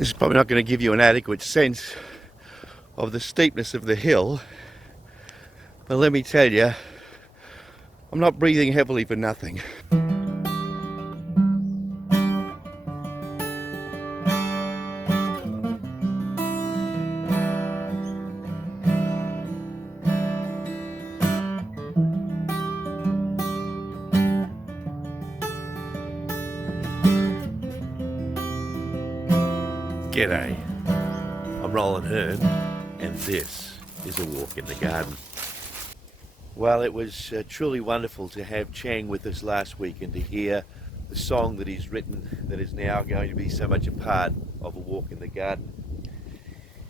This is probably not going to give you an adequate sense of the steepness of the hill, but let me tell you, I'm not breathing heavily for nothing. G'day, I'm Roland Hearn, and this is A Walk in the Garden. Well, it was truly wonderful to have Chang with us last week and to hear the song that he's written that is now going to be so much a part of A Walk in the Garden.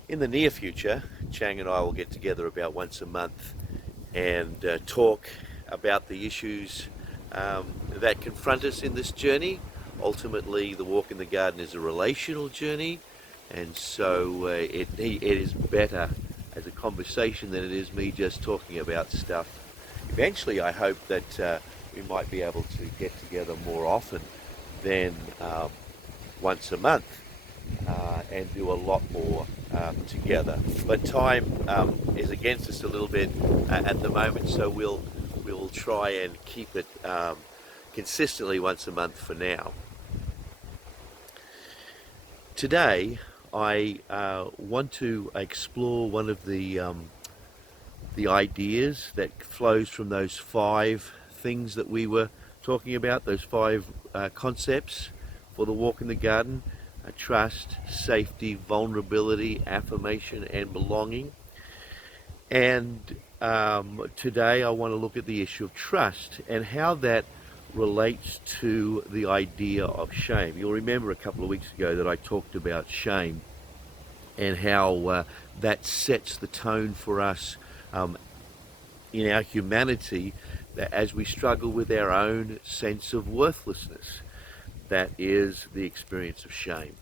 In the near future, Chang and I will get together about once a month and talk about the issues that confront us in this journey. Ultimately, the walk in the garden is a relational journey, and so it is better as a conversation than it is me just talking about stuff. Eventually, I hope that we might be able to get together more often than once a month and do a lot more together. But time is against us a little bit at the moment, so we'll try and keep it consistently once a month for now. Today, I want to explore one of the ideas that flows from those 5 things that we were talking about, those 5 concepts for the walk in the garden: trust, safety, vulnerability, affirmation, and belonging. And today I want to look at the issue of trust and how that relates to the idea of shame. You'll remember a couple of weeks ago that I talked about shame and how that sets the tone for us in our humanity, that as we struggle with our own sense of worthlessness, that is the experience of shame.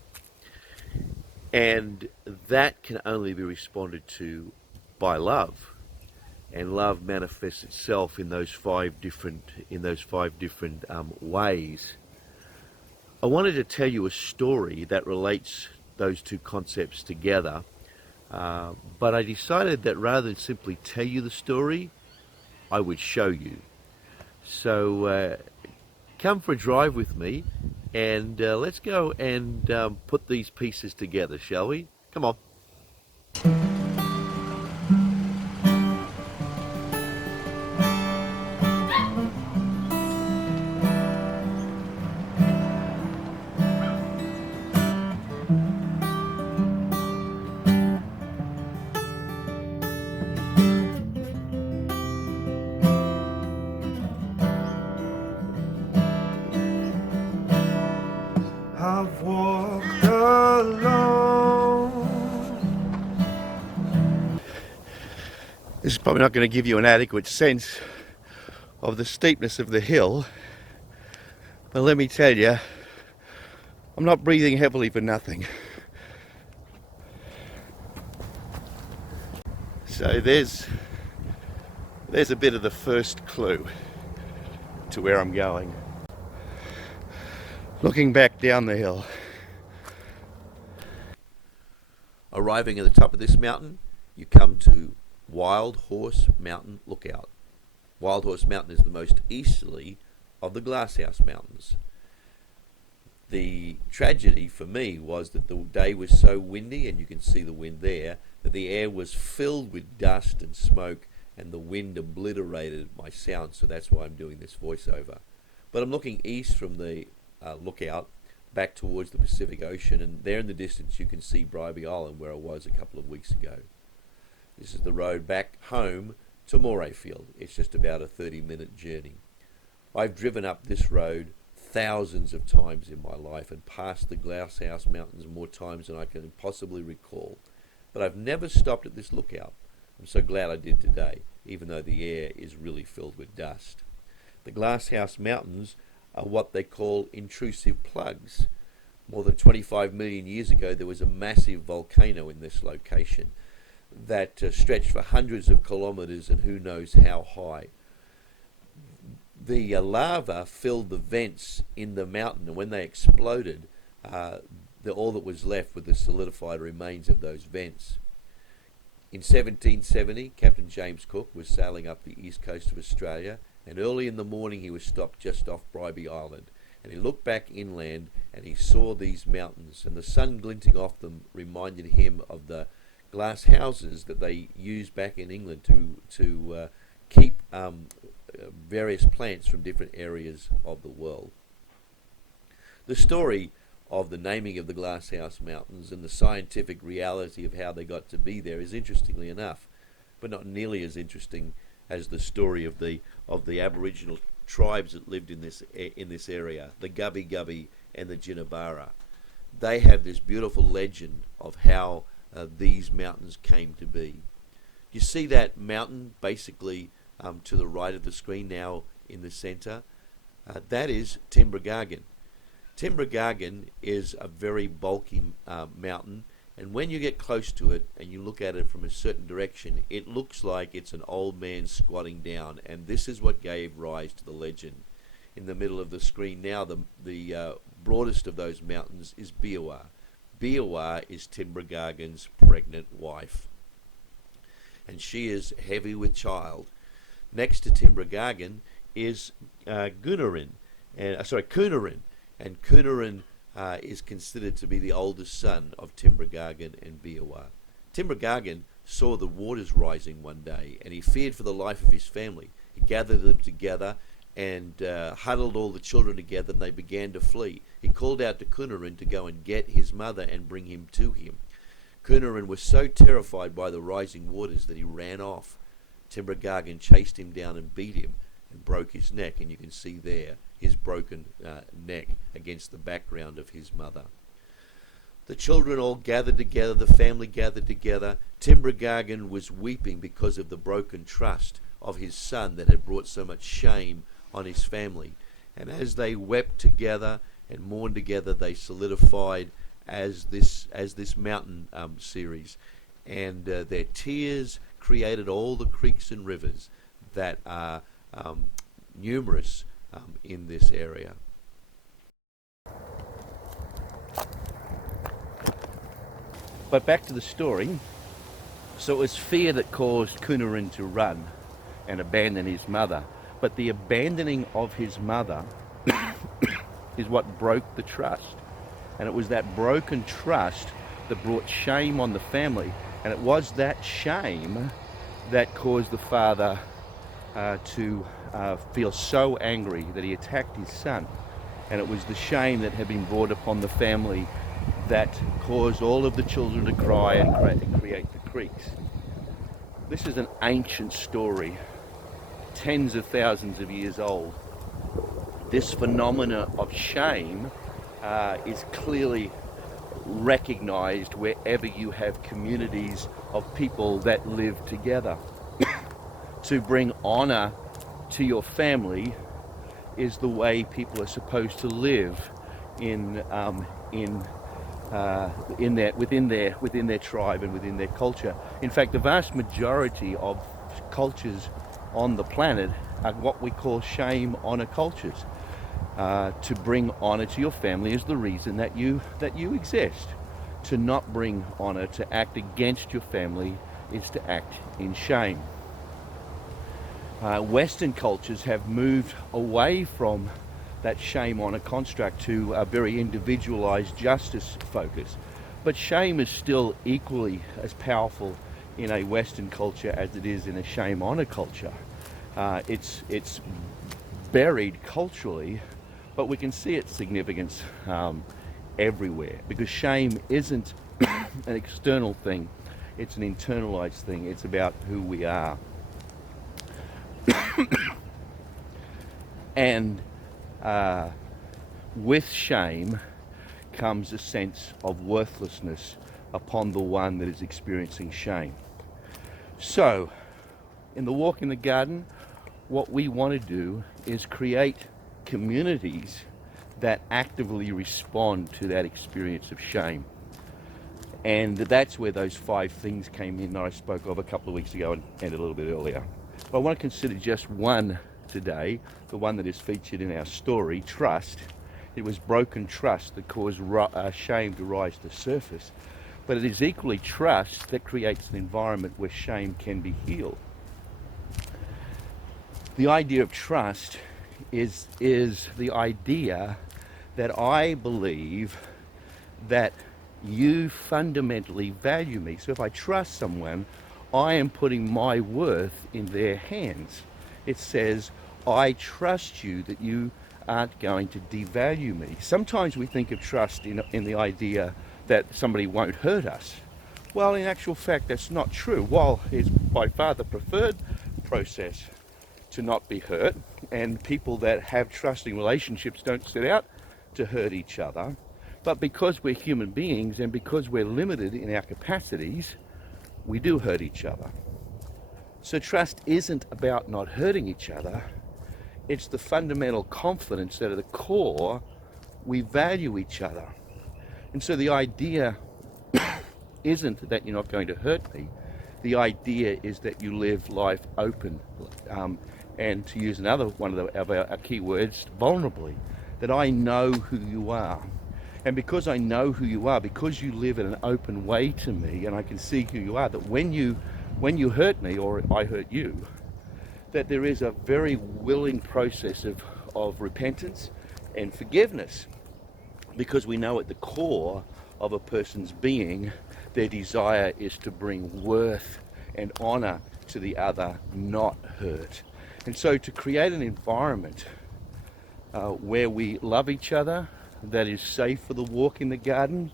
And that can only be responded to by love. And love manifests itself in those 5 different ways. I wanted to tell you a story that relates those 2 concepts together, but I decided that rather than simply tell you the story, I would show you. So come for a drive with me, and let's go and put these pieces together, shall we? Come on. I've walked alone. This is probably not going to give you an adequate sense of the steepness of the hill, but let me tell you, I'm not breathing heavily for nothing. So there's a bit of the first clue to where I'm going. Looking back down the hill. Arriving at the top of this mountain, you come to Wild Horse Mountain Lookout. Wild Horse Mountain is the most easterly of the Glasshouse Mountains. The tragedy for me was that the day was so windy, and you can see the wind there, that the air was filled with dust and smoke, and the wind obliterated my sound, so that's why I'm doing this voiceover. But I'm looking east from the lookout back towards the Pacific Ocean, and there in the distance you can see Bribie Island, where I was a couple of weeks ago. This is the road back home to Morayfield. It's just about a 30-minute journey. I've driven up this road thousands of times in my life and passed the Glasshouse Mountains more times than I can possibly recall, but I've never stopped at this lookout. I'm so glad I did today, even though the air is really filled with dust. The Glasshouse Mountains are what they call intrusive plugs. More than 25 million years ago, there was a massive volcano in this location that stretched for hundreds of kilometers and who knows how high. The lava filled the vents in the mountain, and when they exploded, all that was left were the solidified remains of those vents. In 1770, Captain James Cook was sailing up the east coast of Australia, and early in the morning he was stopped just off Bribie Island. And he looked back inland and he saw these mountains, and the sun glinting off them reminded him of the glass houses that they used back in England to keep various plants from different areas of the world. The story of the naming of the Glasshouse Mountains and the scientific reality of how they got to be there is interestingly enough, but not nearly as interesting as the story of the Aboriginal tribes that lived in this area, the Gubbi Gubbi and the Jinnabara. They have this beautiful legend of how these mountains came to be. You see that mountain basically to the right of the screen now in the centre? That is Timbragargan. Timbragargan is a very bulky mountain, and when you get close to it and you look at it from a certain direction, it looks like it's an old man squatting down, and this is what gave rise to the legend. In the middle of the screen now, the broadest of those mountains is Biawa. Biawa is Timbragargan's pregnant wife, and she is heavy with child. Next to Timbragargan is Coonarin, and Coonarin is considered to be the oldest son of Timbragargan and Biawa. Timbragargan saw the waters rising one day, and he feared for the life of his family. He gathered them together and huddled all the children together, and they began to flee. He called out to Coonarin to go and get his mother and bring him to him. Coonarin was so terrified by the rising waters that he ran off. Timbragargan chased him down and beat him and broke his neck, and you can see there his broken neck against the background of his mother. The children all gathered together, the family gathered together. Timbragargan was weeping because of the broken trust of his son that had brought so much shame on his family. And as they wept together and mourned together, they solidified as this mountain series. And their tears created all the creeks and rivers that are numerous in this area. But back to the story. So it was fear that caused Coonarin to run and abandon his mother. But the abandoning of his mother is what broke the trust. And it was that broken trust that brought shame on the family. And it was that shame that caused the father to feel so angry that he attacked his son. And it was the shame that had been brought upon the family that caused all of the children to cry and create the creeks. This is an ancient story, tens of thousands of years old. This phenomena of shame is clearly recognized wherever you have communities of people that live together. To bring honor to your family is the way people are supposed to live within their tribe and within their culture. In fact, the vast majority of cultures on the planet are what we call shame honor cultures. To bring honor to your family is the reason that you exist. To not bring honor, to act against your family, is to act in shame. Western cultures have moved away from that shame honor construct to a very individualized justice focus. But shame is still equally as powerful in a Western culture as it is in a shame honor culture. It's buried culturally, but we can see its significance everywhere, because shame isn't an external thing, it's an internalized thing. It's about who we are. And with shame comes a sense of worthlessness upon the one that is experiencing shame. So, in the Walk in the Garden, what we want to do is create communities that actively respond to that experience of shame. And that's where those 5 things came in that I spoke of a couple of weeks ago and a little bit earlier. But I want to consider just one today, the one that is featured in our story, trust. It was broken trust that caused shame to rise to the surface. But it is equally trust that creates an environment where shame can be healed. The idea of trust is the idea that I believe that you fundamentally value me. So if I trust someone, I am putting my worth in their hands. It says, I trust you that you aren't going to devalue me. Sometimes we think of trust in the idea that somebody won't hurt us. Well, in actual fact, that's not true. While it's by far the preferred process to not be hurt, and people that have trusting relationships don't set out to hurt each other, but because we're human beings and because we're limited in our capacities, we do hurt each other. So trust isn't about not hurting each other. It's the fundamental confidence that at the core, we value each other. And so the idea isn't that you're not going to hurt me. The idea is that you live life open, and to use another one of our key words, vulnerably, that I know who you are. And because I know who you are, because you live in an open way to me, and I can see who you are, that when you hurt me or I hurt you, that there is a very willing process of repentance and forgiveness, because we know at the core of a person's being, their desire is to bring worth and honor to the other, not hurt. And so to create an environment where we love each other, that is safe for the walk in the garden,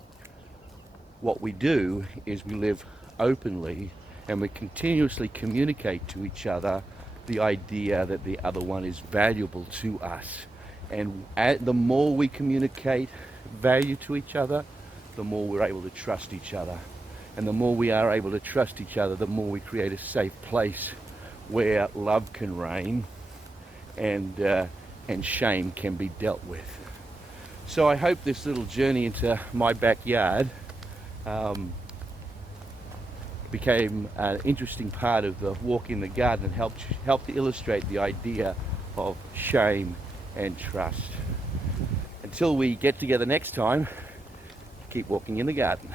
what we do is we live openly and we continuously communicate to each other the idea that the other one is valuable to us. And the more we communicate value to each other, the more we're able to trust each other. And the more we are able to trust each other, the more we create a safe place where love can reign and shame can be dealt with. So I hope this little journey into my backyard became an interesting part of the walk in the garden and helped to illustrate the idea of shame and trust. Until we get together next time, keep walking in the garden.